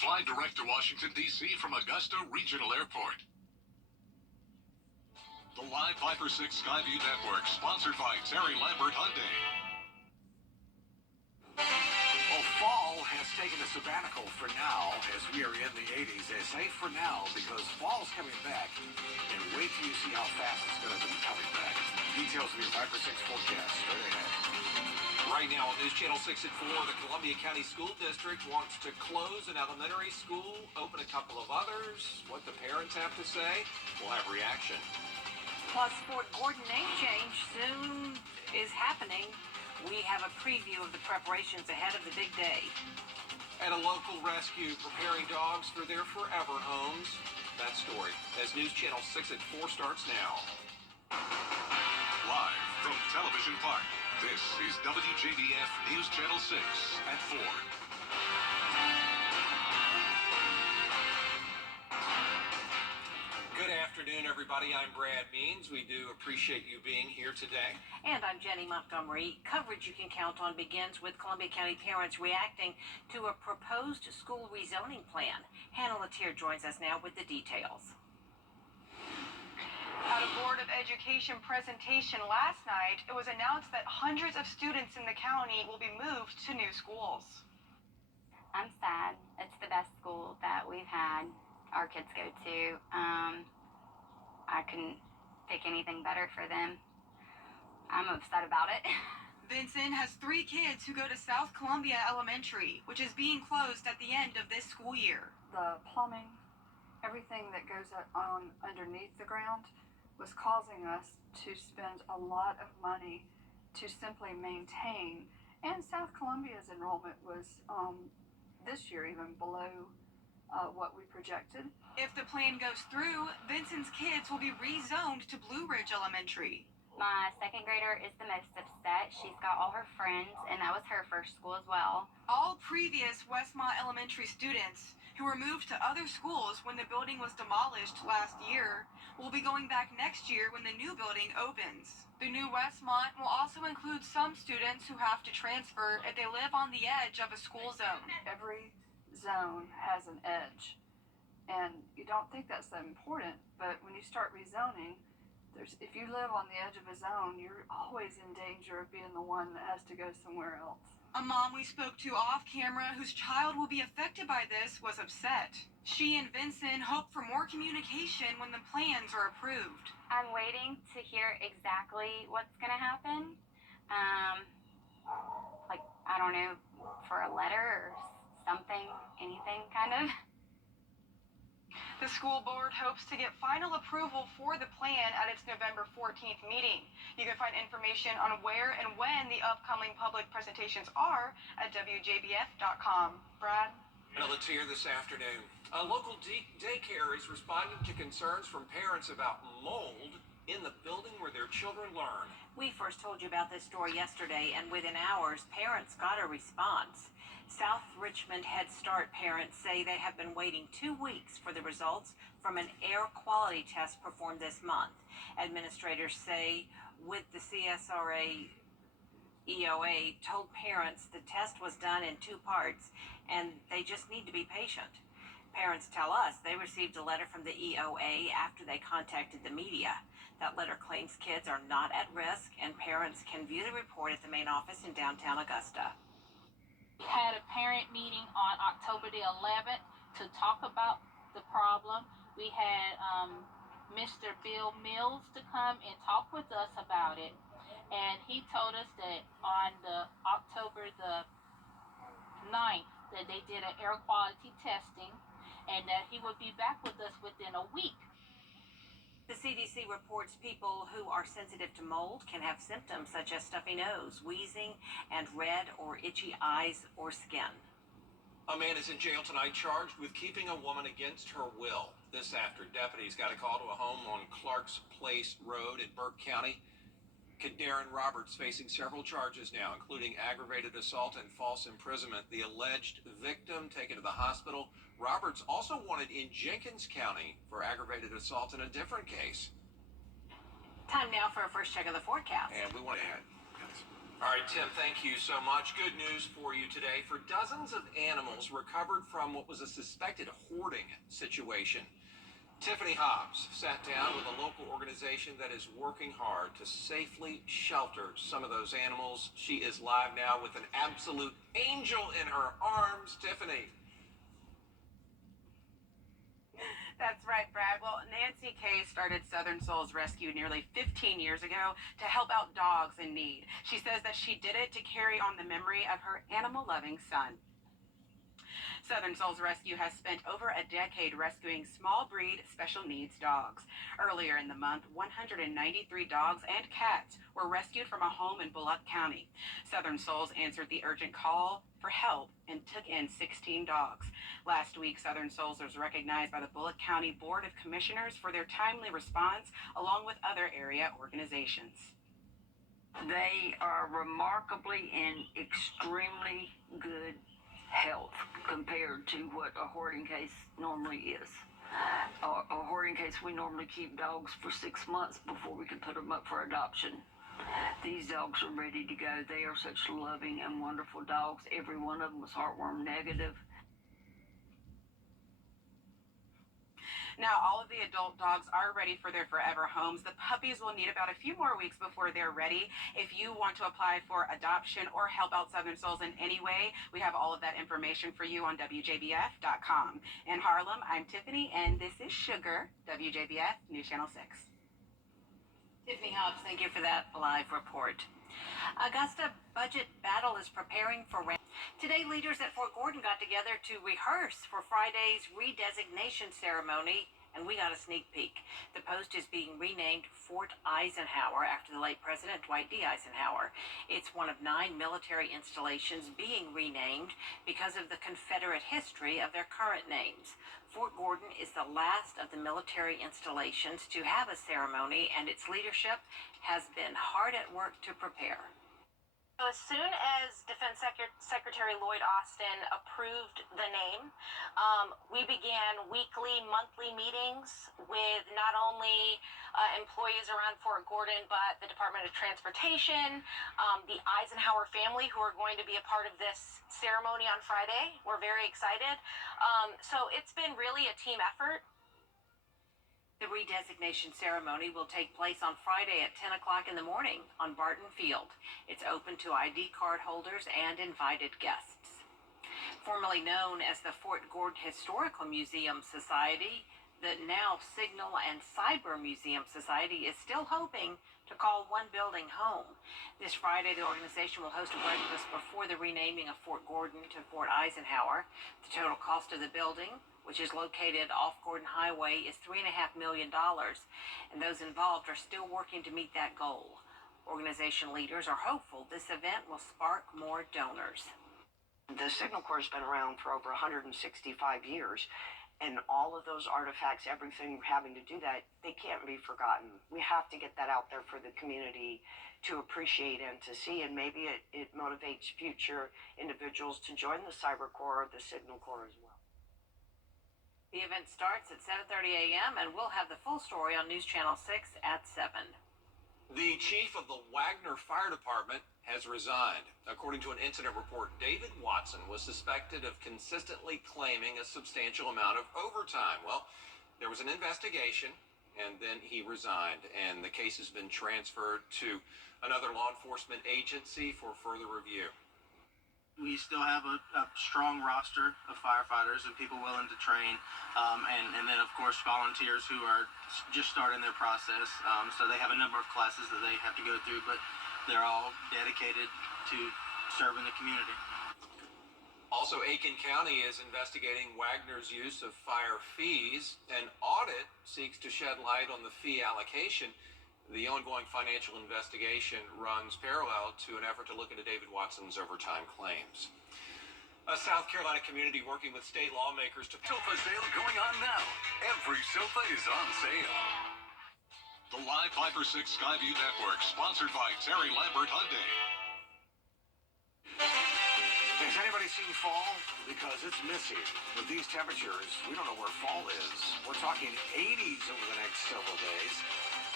Fly direct to Washington, D.C. from Augusta Regional Airport. The Live Viper 6 Skyview Network, sponsored by Terry Lambert Hyundai. Well, fall has taken a sabbatical for now as we are in the 80s. I say for now because fall's coming back. And wait till you see how fast it's going to be coming back. Details of your Viper 6 forecast straight ahead. Right now on News Channel 6 at 4, the Columbia County School District wants to close an elementary school, open a couple of others. What the parents have to say, we'll have reaction. Plus, Fort Gordon name change soon is happening. We have a preview of the preparations ahead of the big day. And a local rescue preparing dogs for their forever homes. That story as News Channel 6 at 4 starts now. Live from Television Park, this is WJBF News Channel 6 at 4. Good afternoon, everybody. I'm Brad Means. We do appreciate you being here today. And I'm Jenny Montgomery. Coverage you can count on begins with Columbia County parents reacting to a proposed school rezoning plan. Hannah Latier joins us now with the details. At a Board of Education presentation last night, it was announced that hundreds of students in the county will be moved to new schools. I'm sad. It's the best school that we've had our kids go to. I couldn't pick anything better for them. I'm upset about it. Vincent has 3 kids who go to South Columbia Elementary, which is being closed at the end of this school year. The plumbing, everything that goes on underneath the ground was causing us to spend a lot of money to simply maintain. And South Columbia's enrollment was this year even below what we projected. If the plan goes through, Vincent's kids will be rezoned to Blue Ridge Elementary. My second grader is the most upset. She's got all her friends, and that was her first school as well. All previous Westmont Elementary students who were moved to other schools when the building was demolished last year will be going back next year when the new building opens. The new Westmont will also include some students who have to transfer if they live on the edge of a school zone. Every zone has an edge, and you don't think that's that important, but when you start rezoning, if you live on the edge of a zone, you're always in danger of being the one that has to go somewhere else. A mom we spoke to off camera whose child will be affected by this was upset. She and Vincent hope for more communication when the plans are approved. I'm waiting to hear exactly what's going to happen. I don't know, for a letter or something, anything kind of. The school board hopes to get final approval for the plan at its November 14th meeting. You can find information on where and when the upcoming public presentations are at WJBF.com. Brad? Let's hear this afternoon. A local daycare is responding to concerns from parents about mold in the building where their children learn. We first told you about this story yesterday, and within hours, parents got a response. South Richmond Head Start parents say they have been waiting 2 weeks for the results from an air quality test performed this month. Administrators say with the CSRA EOA told parents the test was done in 2 parts and they just need to be patient. Parents tell us they received a letter from the EOA after they contacted the media. That letter claims kids are not at risk and parents can view the report at the main office in downtown Augusta. We had a parent meeting on October the 11th to talk about the problem. We had Mr. Bill Mills to come and talk with us about it. And he told us that on the October the 9th that they did an air quality testing and that he would be back with us within a week. The CDC reports people who are sensitive to mold can have symptoms such as stuffy nose, wheezing, and red or itchy eyes or skin. A man is in jail tonight charged with keeping a woman against her will. This after deputies got a call to a home on Clark's Place Road in Burke County. Darren Roberts facing several charges now, including aggravated assault and false imprisonment. The alleged victim taken to the hospital. Roberts also wanted in Jenkins County for aggravated assault in a different case. Time now for a first check of the forecast. And we want to All right, Tim, thank you so much. Good news for you today. For dozens of animals recovered from what was a suspected hoarding situation, Tiffany Hobbs sat down with a local organization that is working hard to safely shelter some of those animals. She is live now with an absolute angel in her arms. Tiffany. That's right, Brad. Well, Nancy Kay started Southern Souls Rescue nearly 15 years ago to help out dogs in need. She says that she did it to carry on the memory of her animal-loving son. Southern Souls Rescue has spent over a decade rescuing small breed special needs dogs. Earlier in the month, 193 dogs and cats were rescued from a home in Bullock County. Southern Souls answered the urgent call for help and took in 16 dogs. Last week, Southern Souls was recognized by the Bullock County Board of Commissioners for their timely response, along with other area organizations. They are remarkably in extremely good health compared to what a hoarding case normally is. A hoarding case, we normally keep dogs for 6 months before we can put them up for adoption. These dogs are ready to go. They are such loving and wonderful dogs. Every one of them was heartworm negative. Now, all of the adult dogs are ready for their forever homes. The puppies will need about a few more weeks before they're ready. If you want to apply for adoption or help out Southern Souls in any way, we have all of that information for you on WJBF.com. In Harlem, I'm Tiffany, and this is Sugar, WJBF News Channel 6. Tiffany Hobbs, thank you for that live report. Augusta budget battle is preparing for today. Leaders at Fort Gordon got together to rehearse for Friday's redesignation ceremony, and we got a sneak peek. The post is being renamed Fort Eisenhower after the late President Dwight D. Eisenhower. It's one of 9 military installations being renamed because of the Confederate history of their current names. Fort Gordon is the last of the military installations to have a ceremony, and its leadership has been hard at work to prepare. As soon as Defense Secretary Lloyd Austin approved the name, we began weekly, monthly meetings with not only employees around Fort Gordon, but the Department of Transportation, the Eisenhower family, who are going to be a part of this ceremony on Friday. We're very excited. So it's been really a team effort. The redesignation ceremony will take place on Friday at 10 o'clock in the morning on Barton Field. It's open to ID card holders and invited guests. Formerly known as the Fort Gordon Historical Museum Society, the now Signal and Cyber Museum Society is still hoping to call one building home. This Friday, the organization will host a breakfast before the renaming of Fort Gordon to Fort Eisenhower. The total cost of the building, which is located off Gordon Highway, is $3.5 million, and those involved are still working to meet that goal. Organization leaders are hopeful this event will spark more donors. The Signal Corps has been around for over 165 years, and all of those artifacts, everything having to do that, they can't be forgotten. We have to get that out there for the community to appreciate and to see, and maybe it motivates future individuals to join the Cyber Corps or the Signal Corps as well. The event starts at 7:30 a.m. and we'll have the full story on News Channel 6 at 7. The chief of the Wagner Fire Department has resigned. According to an incident report, David Watson was suspected of consistently claiming a substantial amount of overtime. Well, there was an investigation, and then he resigned, and the case has been transferred to another law enforcement agency for further review. We still have a strong roster of firefighters and people willing to train, and then, of course, volunteers who are just starting their process. So they have a number of classes that they have to go through, but they're all dedicated to serving the community. Also, Aiken County is investigating Wagner's use of fire fees. An audit seeks to shed light on the fee allocation. The ongoing financial investigation runs parallel to an effort to look into David Watson's overtime claims. A South Carolina community working with state lawmakers to Sofa sale going on now. Every sofa is on sale. The Live 5 for 6 Skyview Network, sponsored by Terry Lambert Hyundai. Has anybody seen fall? Because it's missing. With these temperatures, we don't know where fall is. We're talking 80s over the next several days.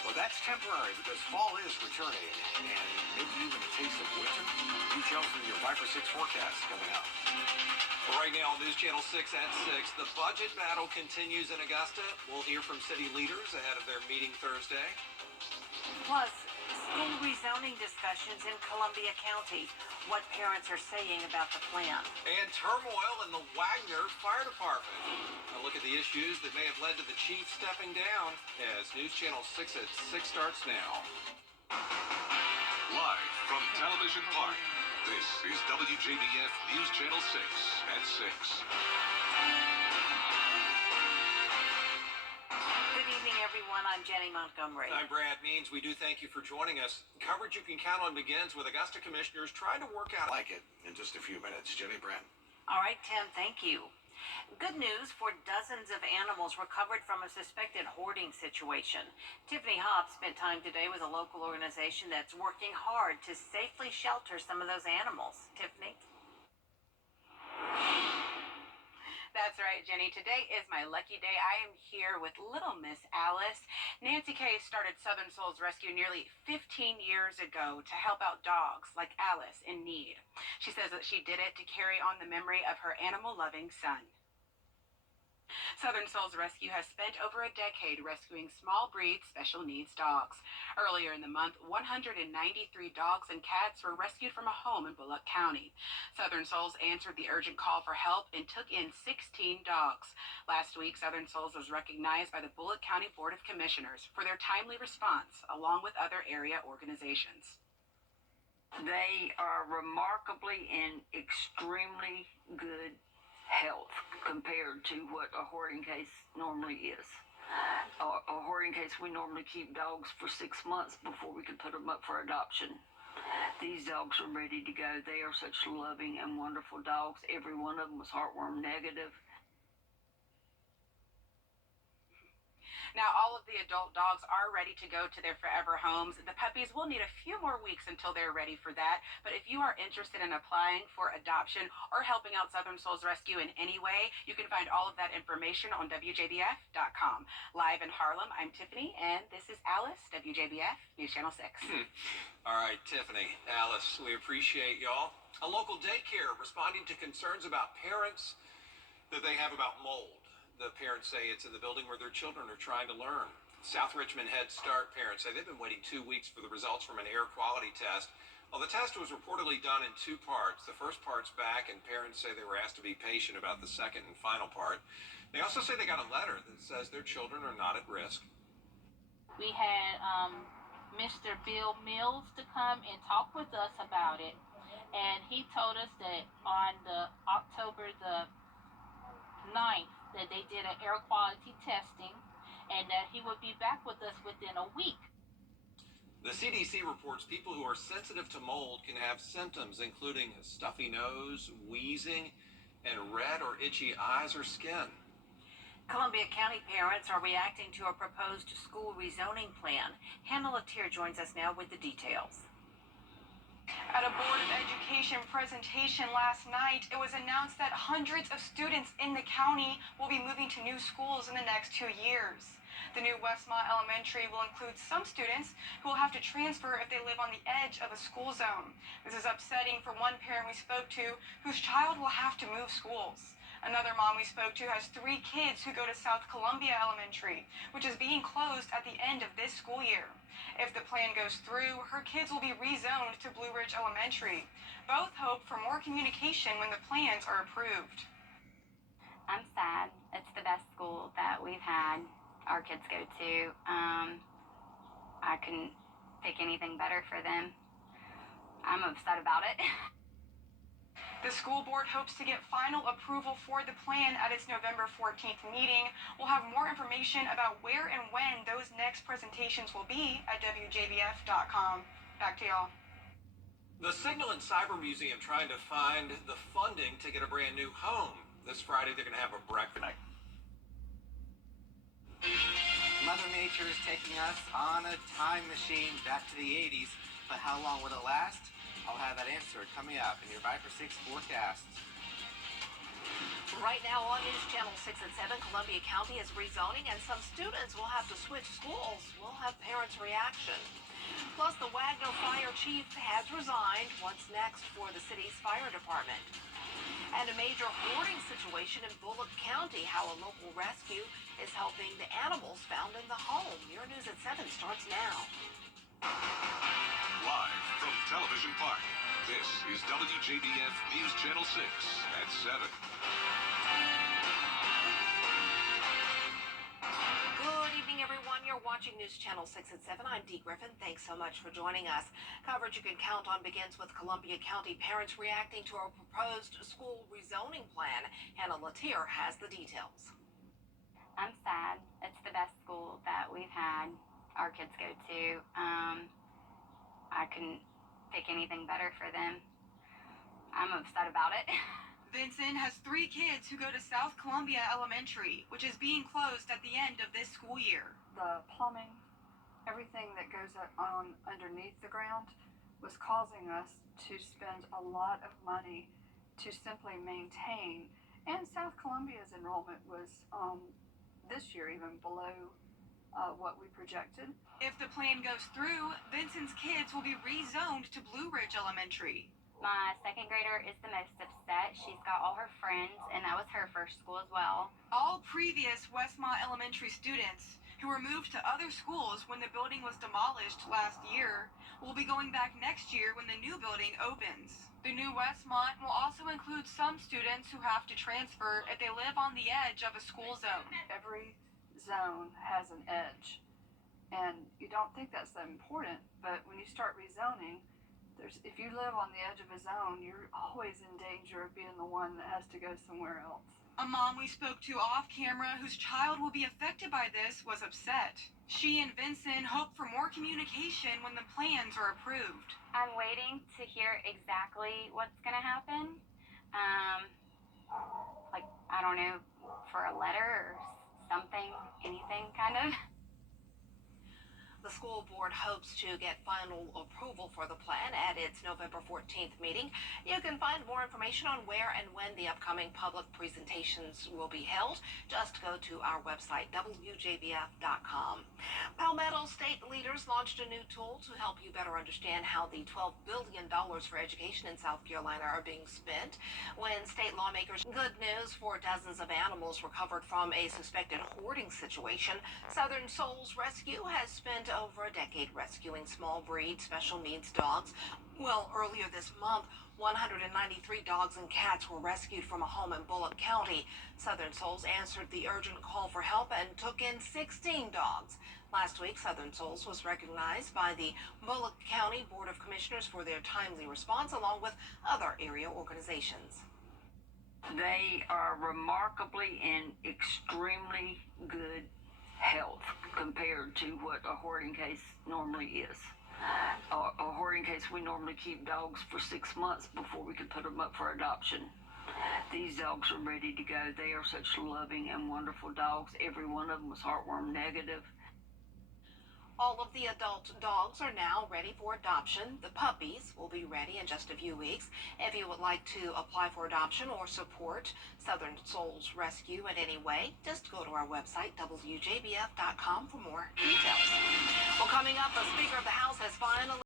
Well, that's temporary because fall is returning and maybe even a taste of winter. Details from your Viper 6 forecast coming up. Well, right now on News Channel 6 at 6, the budget battle continues in Augusta. We'll hear from city leaders ahead of their meeting Thursday. Plus, school rezoning discussions in Columbia County. What parents are saying about the plan. And turmoil in the Wagner Fire Department. A look at the issues that may have led to the chief stepping down as News Channel 6 at 6 starts now. Live from Television Park, this is WJBF News Channel 6 at 6. Good evening, everyone. I'm Jenny Montgomery. I'm Brad Means. We do thank you for joining us. Coverage you can count on begins with Augusta commissioners trying to work out. Like it in just a few minutes. Jenny, Brad. All right, Tim, thank you. Good news for dozens of animals recovered from a suspected hoarding situation. Tiffany Hobbs spent time today with a local organization that's working hard to safely shelter some of those animals. Tiffany? That's right, Jenny. Today is my lucky day. I am here with little Miss Alice. Nancy Kay started Southern Souls Rescue nearly 15 years ago to help out dogs like Alice in need. She says that she did it to carry on the memory of her animal-loving son. Southern Souls Rescue has spent over a decade rescuing small breed special needs dogs. Earlier in the month, 193 dogs and cats were rescued from a home in Bullock County. Southern Souls answered the urgent call for help and took in 16 dogs. Last week, Southern Souls was recognized by the Bullock County Board of Commissioners for their timely response, along with other area organizations. They are remarkably in extremely good health compared to what a hoarding case normally is. A hoarding case, we normally keep dogs for 6 months before we can put them up for adoption. These dogs are ready to go. They are such loving and wonderful dogs. Every one of them was heartworm negative. Now, all of the adult dogs are ready to go to their forever homes. The puppies will need a few more weeks until they're ready for that. But if you are interested in applying for adoption or helping out Southern Souls Rescue in any way, you can find all of that information on WJBF.com. Live in Harlem, I'm Tiffany, and this is Alice, WJBF News Channel 6. All right, Tiffany, Alice, we appreciate y'all. A local daycare responding to concerns about parents that they have about mold. The parents say it's in the building where their children are trying to learn. South Richmond Head Start parents say they've been waiting 2 weeks for the results from an air quality test. Well, the test was reportedly done in 2 parts. The first part's back, and parents say they were asked to be patient about the second and final part. They also say they got a letter that says their children are not at risk. We had Mr. Bill Mills to come and talk with us about it, and he told us that on the October the 9th, that they did an air quality testing and that he would be back with us within a week. The CDC reports people who are sensitive to mold can have symptoms including a stuffy nose, wheezing, and red or itchy eyes or skin. Columbia County parents are reacting to a proposed school rezoning plan. Hannah Latier joins us now with the details. At a Board of Education presentation last night, it was announced that hundreds of students in the county will be moving to new schools in the next 2 years. The new Westmont Elementary will include some students who will have to transfer if they live on the edge of a school zone. This is upsetting for one parent we spoke to whose child will have to move schools. Another mom we spoke to has 3 kids who go to South Columbia Elementary, which is being closed at the end of this school year. If the plan goes through, her kids will be rezoned to Blue Ridge Elementary. Both hope for more communication when the plans are approved. I'm sad. It's the best school that we've had our kids go to. I couldn't pick anything better for them. I'm upset about it. The school board hopes to get final approval for the plan at its November 14th meeting. We'll have more information about where and when those next presentations will be at WJBF.com. Back to y'all. The Signal and Cyber Museum trying to find the funding to get a brand new home. This Friday they're going to have a breakfast. Mother Nature is taking us on a time machine back to the 80s, but how long will it last? I'll have that answer coming up in your Viper 6 forecast. Right Right now on News Channel 6 and 7, Columbia County is rezoning and some students will have to switch schools. We'll have parents' reaction. Plus, the Wagner fire chief has resigned. What's next for the city's fire department? And a major hoarding situation in Bullock County, how a local rescue is helping the animals found in the home. Your News at 7 starts now. Live from Television Park, this is WJBF News Channel 6 at 7. Good evening, everyone. You're watching News Channel 6 at 7. I'm Dee Griffin. Thanks so much for joining us. Coverage you can count on begins with Columbia County parents reacting to a proposed school rezoning plan. Hannah Latier has the details. I'm sad. It's the best school that we've had our kids go to. I couldn't pick anything better for them. I'm upset about it. Vincent has 3 kids who go to South Columbia Elementary, which is being closed at the end of this school year. The plumbing, everything that goes on underneath the ground was causing us to spend a lot of money to simply maintain. And South Columbia's enrollment was this year even below what we projected. If the plan goes through, Vincent's kids will be rezoned to Blue Ridge Elementary. My second grader is the most upset. She's got all her friends, and that was her first school as well. All previous Westmont Elementary students who were moved to other schools when the building was demolished last year will be going back next year when the new building opens. The new Westmont will also include some students who have to transfer if they live on the edge of a school zone. Every zone has an edge, and you don't think that's that important, but when you start rezoning, if you live on the edge of a zone, you're always in danger of being the one that has to go somewhere else. A mom we spoke to off camera whose child will be affected by this was upset. She and Vincent hope for more communication when the plans are approved. I'm waiting to hear exactly what's going to happen. I don't know, for a letter or something, anything kind of. The school board hopes to get final approval for the plan at its November 14th meeting. You can find more information on where and when the upcoming public presentations will be held. Just go to our website, WJBF.com. Palmetto state leaders launched a new tool to help you better understand how the $12 billion for education in South Carolina are being spent. When state lawmakers, good news for dozens of animals recovered from a suspected hoarding situation. Southern Souls Rescue has spent over a decade rescuing small breed special needs dogs. Well, earlier this month, 193 dogs and cats were rescued from a home in Bullock County. Southern Souls answered the urgent call for help and took in 16 dogs. Last week, Southern Souls was recognized by the Bullock County Board of Commissioners for their timely response, along with other area organizations. They are remarkably in extremely good health compared to what a hoarding case normally is. A hoarding case, we normally keep dogs for 6 months before we can put them up for adoption. These dogs are ready to go. They are such loving and wonderful dogs. Every one of them was heartworm negative. All of the adult dogs are now ready for adoption. The puppies will be ready in just a few weeks. If you would like to apply for adoption or support Southern Souls Rescue in any way, just go to our website, WJBF.com, for more details. Well, coming up, the Speaker of the House has finally